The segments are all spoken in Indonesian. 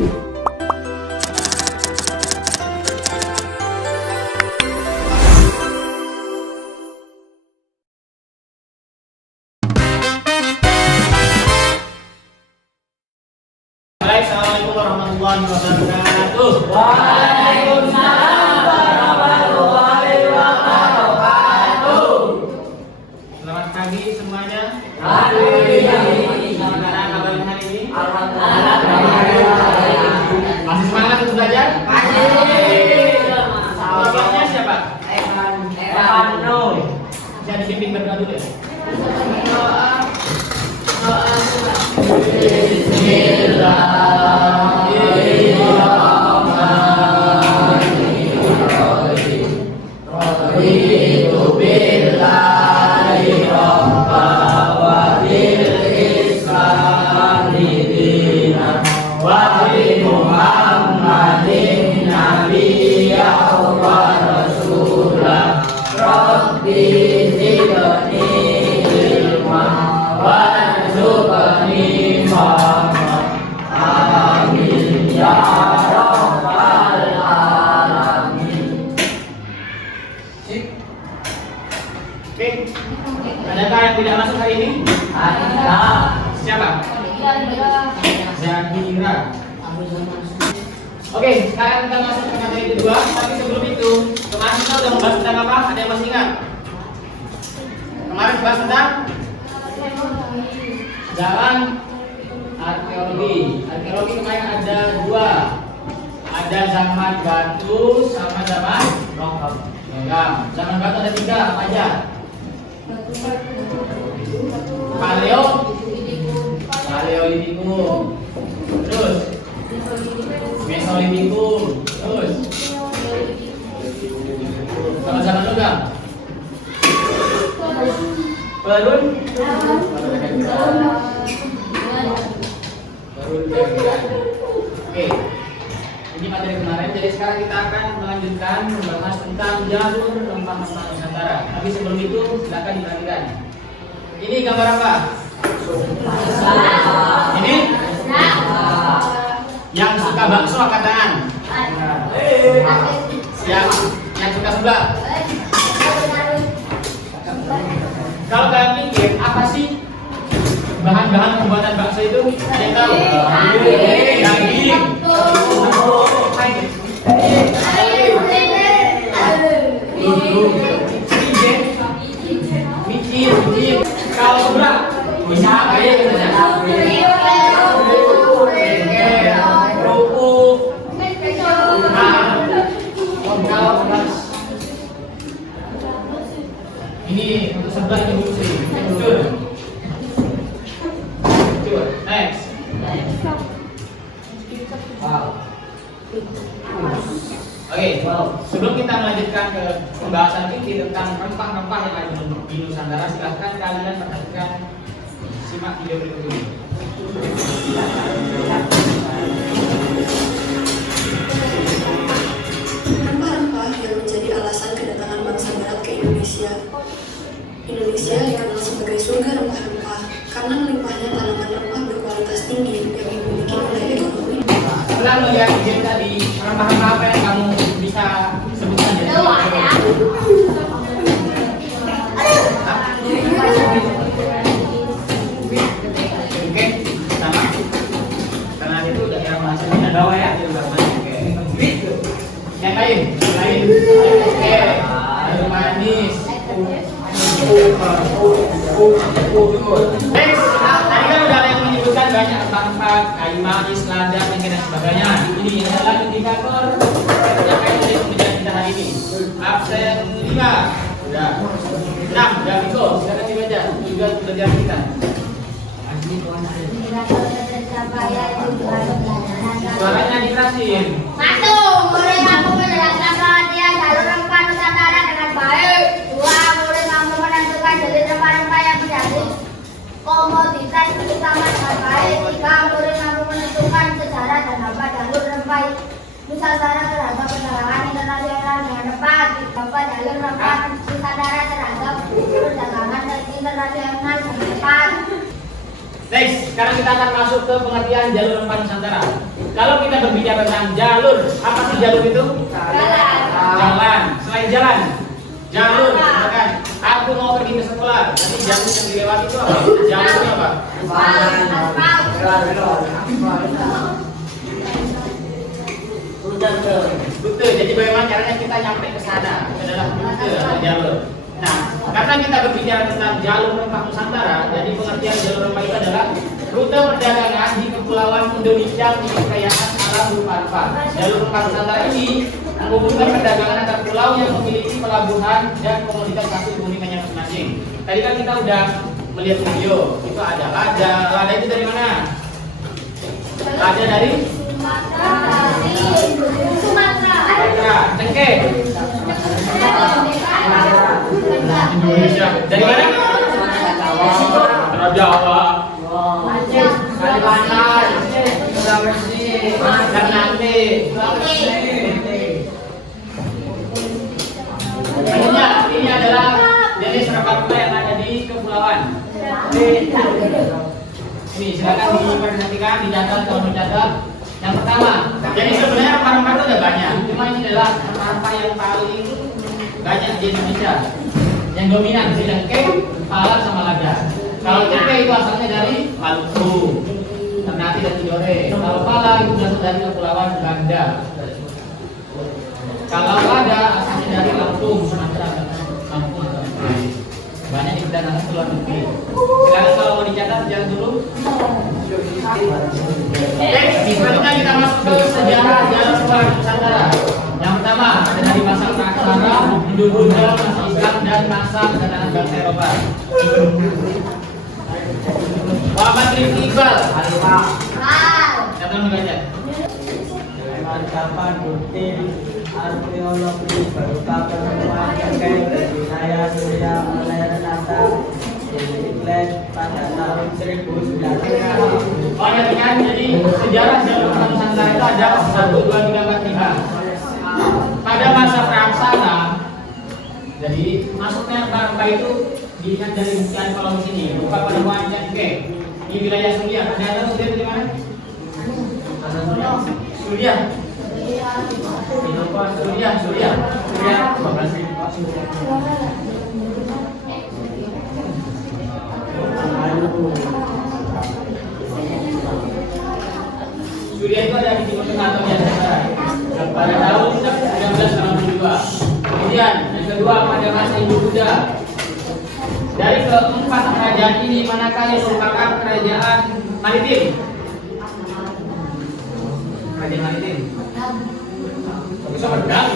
Assalamualaikum warahmatullahi wabarakatuh. Waalaikumsalam warahmatullahi wabarakatuh. Selamat pagi semuanya. Gimana kabarnya hari ini? Alhamdulillah. Masih semangat untuk belajar? Masih. Namanya siapa? Evan Nur. Bisa dipimpin berdoa dulu ya? Oke, adakah yang tidak masuk hari ini? Ada. Siapa? Zakira. Oke, sekarang kita masuk ke materi kedua. Tapi sebelum itu, kemarin kita udah membahas tentang apa? Ada yang masih ingat? Kemarin bahas tentang jalan arkeologi. Arkeologi kemarin ada dua. Ada zaman batu sama zaman logam. Zaman batu ada tiga, apa aja? Paleolitikum, terus Mesolitikum, terus kalau zaman logam Perun Oke, ini materi kemarin. Jadi sekarang kita akan melanjutkan membahas tentang jalur rempah-rempah Nusantara. Tapi sebelum itu silakan diperhatikan. Ini gambar apa? Ini yang suka bakso angkat tangan. Yang suka sebelah. Kalau kalian mikir apa sih bahan-bahan pembuatan bakso itu? Ada yang tahu? Daging. Micin. Kalau sebelah bisa apa ya? Kerupuk. Ini untuk sebelah industri. Coba, next. Oke, sebelum kita melanjutkan ke pembahasan inti tentang rempah-rempah yang ada di Nusantara, silahkan kalian perhatikan, simak video berikut ini. Rempah-rempah yang menjadi alasan kedatangan bangsa Barat ke Indonesia. Indonesia dikenal sebagai surga rempah-rempah karena melimpahnya tanaman rempah berkualitas tinggi yang memiliki nilai ekonomi. Setelah melihat izin tadi, rempah-rempah apa yang kamu bisa sebutkan? Oke, sama. Karena itu udah yang masuk di bawah ya. Yang lain. Oke, air manis. Next, tadi kan udah ada yang menyebutkan banyak rempah-rempah, kayu manis, lada, dan sebagainya. Ini adalah indikator pencapaian dari pembelajaran kita hari ini. Absen 5, udah 6, udah Miko, silakan dibaca tujuan pembelajaran kita. Suaranya dikerasin. Satu, murid mampu menjelaskan pengertian jalur rempah Nusantara dengan baik. Dua, murid mampu menentukan jenis rempah-rempah yang menjadi komoditas utama dengan baik. Tiga, murid mampu menentukan sejarah dan dampak jalur rempah Nusantara terhadap perdagangan internasional dengan tepat. Dampak jalur rempah Nusantara terhadap perdagangan internasional dengan tepat. Next, sekarang kita akan masuk ke pengertian jalur rempah Nusantara. Kalau kita jalur itu? Jalan. Jalan. Selain jalan, jalur. Misalkan aku mau pergi ke sekolah, nanti jalur yang dilewati itu apa? Jalur itu apa? Rute. Jadi bagaimana caranya kita nyampe ke sana? Itu adalah rute atau jalur. Nah, karena kita berbicara tentang jalur rempah Nusantara, jadi pengertian jalur rempah itu adalah rute perdagangan di kepulauan Indonesia dengan kekayaan alam berupa rempah. Jalur rempah Nusantara ini menghubungkan perdagangan antar pulau yang memiliki pelabuhan dan komoditas hasil keunikannya masing-masing. Tadi kan kita udah melihat video, itu ada lada. Lada itu dari mana? Lada dari Sumatera. Cengkeh Indonesia. Dari mana? Sumatera Jawa. Kalimantan, Sulawesi, Ternate. Selanjutnya, ini adalah jenis rempah-rempah yang ada di kepulauan. Ini silakan diperhatikan, dicatat kalau mencatat. Yang pertama, jadi sebenarnya rempah-rempah itu ada banyak. Cuma ini adalah rempah yang paling banyak di Indonesia. Yang dominan si cengkeh, pala sama lada. Kalau cengkeh itu asalnya dari Maluku, Ternate dan Tidore. Kalau pala itu berasal dari kepulauan Banda. Kalau lada asalnya dari Lampung, Sumatera, Lampung. Banyak diperdagangkan ke luar negeri. Silakan kalau mau dicatat jangan dulu. Selanjutnya kita masuk ke sejarah jalur rempah Nusantara. Yang pertama ada dari masa praksara, Hindu-Buddha, masa Islam dan masa kedatangan bangsa Eropa. Muhammad Rifki Iqbal. Siapa yang mengajar? Kapan rutin arkeologi berupa penemuan cengkeh di wilayah Surya Malaya Selatan di England pada tahun 1900. Perhatikan, jadi sejarah jalur rempah Nusantara itu ada 1, 2, 3, 4, 5. Pada masa praksara, jadi masuknya rempah itu dilihat dari buktian kolom sini berupa penemuan cengkeh di wilayah Surya. Anda tahu Surya itu di mana? Surya. Surya. Surya itu ada di timur tengah atau di Asia pada tahun 1962. Kemudian yang kedua pada masa Hindu-Buddha. Dari keempat kerajaan ini manakah yang merupakan kerajaan maritim? Kerajaan maritim. Bisa pedang.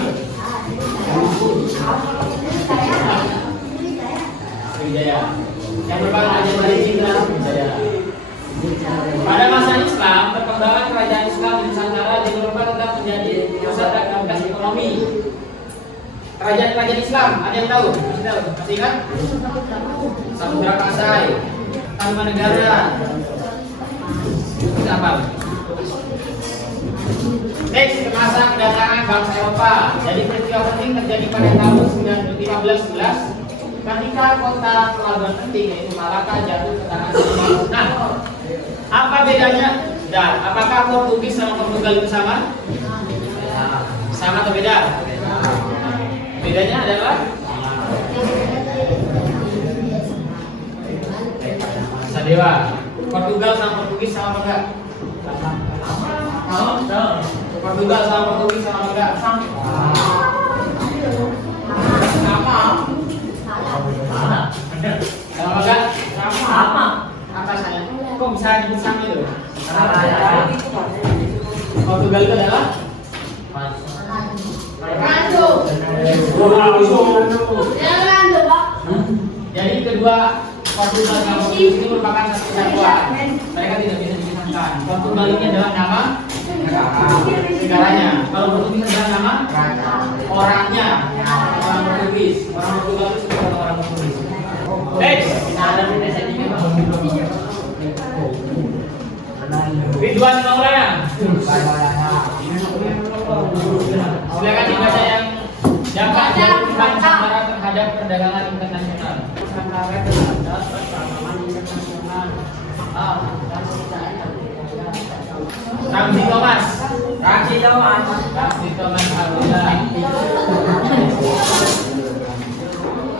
Sriwijaya. Yang merupakan kerajaan maritim adalah Sriwijaya. Pada masa Islam, perkembangan kerajaan Islam di Nusantara diperlukan untuk menjadi pusat aktivitas ekonomi. Kerajaan-kerajaan Islam, ada yang tahu? Masih ingat? Samudra Kasai, Tarumanegara. Apa? Next, masa kedatangan bangsa Eropa. Jadi peristiwa penting terjadi pada tahun 1511 ketika kota pelabuhan penting yaitu Malaka jatuh ke tangan Portugis. Nah, apa bedanya? Dan apakah Portugis sama Portugal itu sama? Sama atau beda? Bedanya adalah Sadewa. Portugal sama Portugis sama apa enggak? Sama. Portugal sama Portugis sama apa enggak? Sama. Sama enggak? Sama. Apa saya? Kok bisa disebut sama itu? Portugal itu adalah jadi kedua Portugal dan Portugis ini merupakan satu kesatuan. Mereka tidak bisa dipisahkan. Portugal ini adalah nama negaranya. Kalau Portugis adalah nama orangnya. Orang Portugis. Orang Portugal itu sebagai orang Portugis. Next, Ridwan Maulana. Silakan dibaca yang dampak jalur rempah Nusantara terhadap perdagangan internasional. Ramzi Thomas. Taksi Toman. Taksi Toman Alhamdulillah.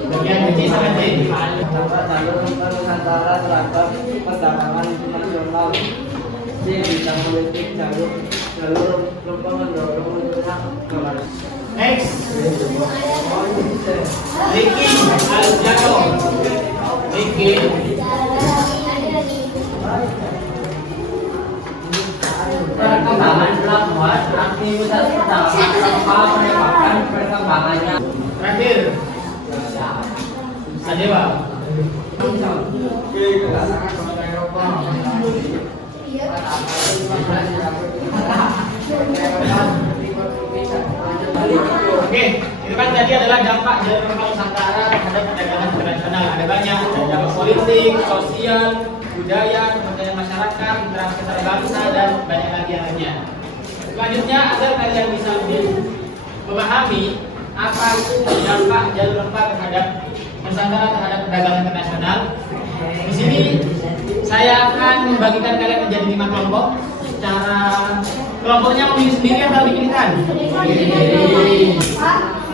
Bagian kunci sama D. Jalur rempah Nusantara terhadap perdagangan internasional. C. Bidang politik jalur rempah mendorong munculnya kemarin. Next. Ricky Aljano. Ricky. Perkembangan pelabuhan aktivitas perdagangan rempah menyebabkan perkembangannya. Terakhir. Sadewa. Oke, itu kan tadi adalah dampak jalur rempah Nusantara terhadap perdagangan internasional. Ada banyak, ada dampak politik, sosial, budaya, kemudian masyarakat, interaksi antar bangsa, dan banyak lagi yang lainnya. Selanjutnya, agar kalian bisa lebih memahami apa itu dampak jalur rempah terhadap Nusantara terhadap perdagangan internasional. Di sini saya akan membagikan kalian menjadi 5 kelompok. Secara kelompoknya memilih sendiri atau bikinkan?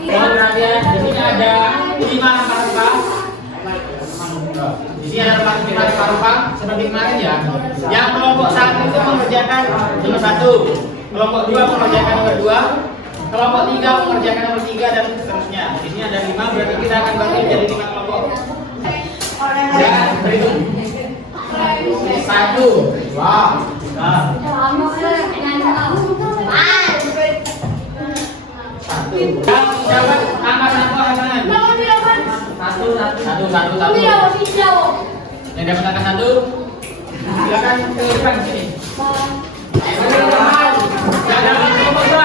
Kalau perhatian, di sini ada 5 rempah-rempah. Di sini ada 5 rempah-rempah seperti kemarin ya. Yang kelompok 1 itu mengerjakan nomor 1, kelompok 2 mengerjakan nomor 2, kelompok 3 mengerjakan nomor 3 dan seterusnya. Di sini ada 5, berarti kita akan bagi menjadi 5 kelompok. Dan berhitung. 1. Wow. Nah. 1. Yang dapat angka 1 angkat tangan. 1. Yang dapat angka 1, silakan ke depan sini. Yang dapat kelompok 2,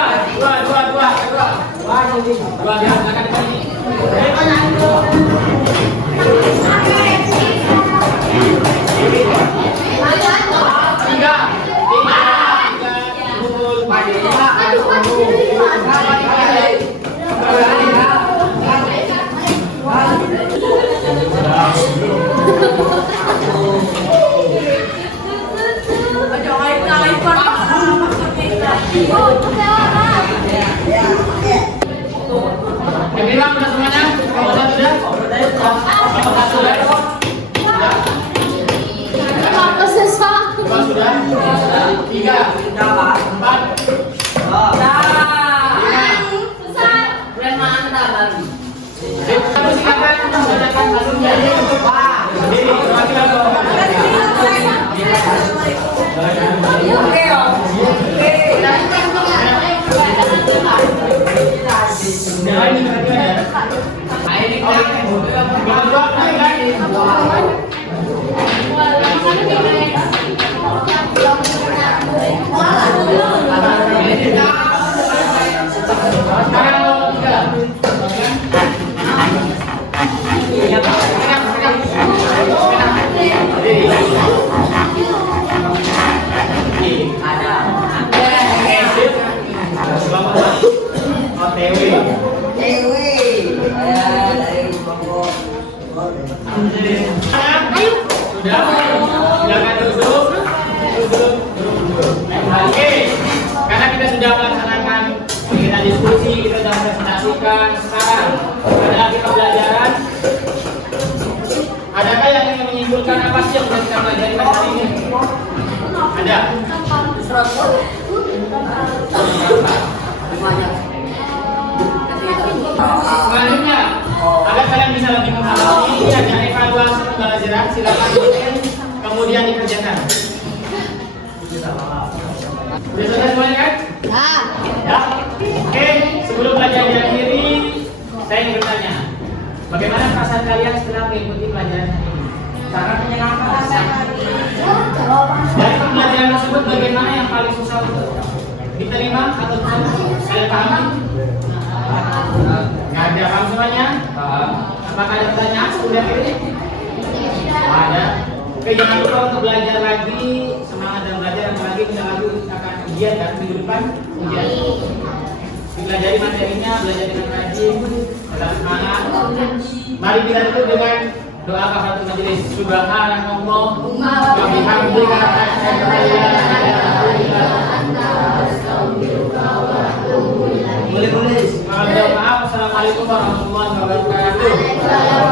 silakan ke sini. Yang bilang sudah semuanya? Kelompok 1 sudah? Kelompok 1 sudah? Dua sudah? 3, 4. Silakan menggunakan langsung jadi silakan duduk. Oke, karena kita sudah melaksanakan, kita diskusi, kita sudah presentasikan. Sekarang adalah kita pelajaran. Adakah yang ingin menyimpulkan apa sih yang sudah kita pelajari pada hari ini? Ada? Selanjutnya, agar kalian bisa lebih memahami, ini ada evaluasi pembelajaran. Silakan ditulis, kemudian dikerjakan. Sudah selesai semuanya kan? Ya. Oke, sebelum pelajaran diakhiri, saya ingin bertanya, bagaimana perasaan kalian setelah mengikuti pelajaran hari ini? Sangat menyenangkan. Dari pembelajaran tersebut, bagaimana yang paling susah untuk diterima atau kalian pahami? Nggak ada, paham semuanya? Apakah ada pertanyaan sebelum ini? Ada. Oke, jangan lupa untuk belajar lagi, semangat dan belajar lagi. Kita lagi akan ujian dan minggu depan ujian. Dipelajari materinya, belajar dengan rajin, tetap semangat. Mari kita tutup dengan doa kafaratul majelis. Subhanallah wa bihamdihi. Assalamualaikum warahmatullahi wabarakatuh. Waalaikumsalam.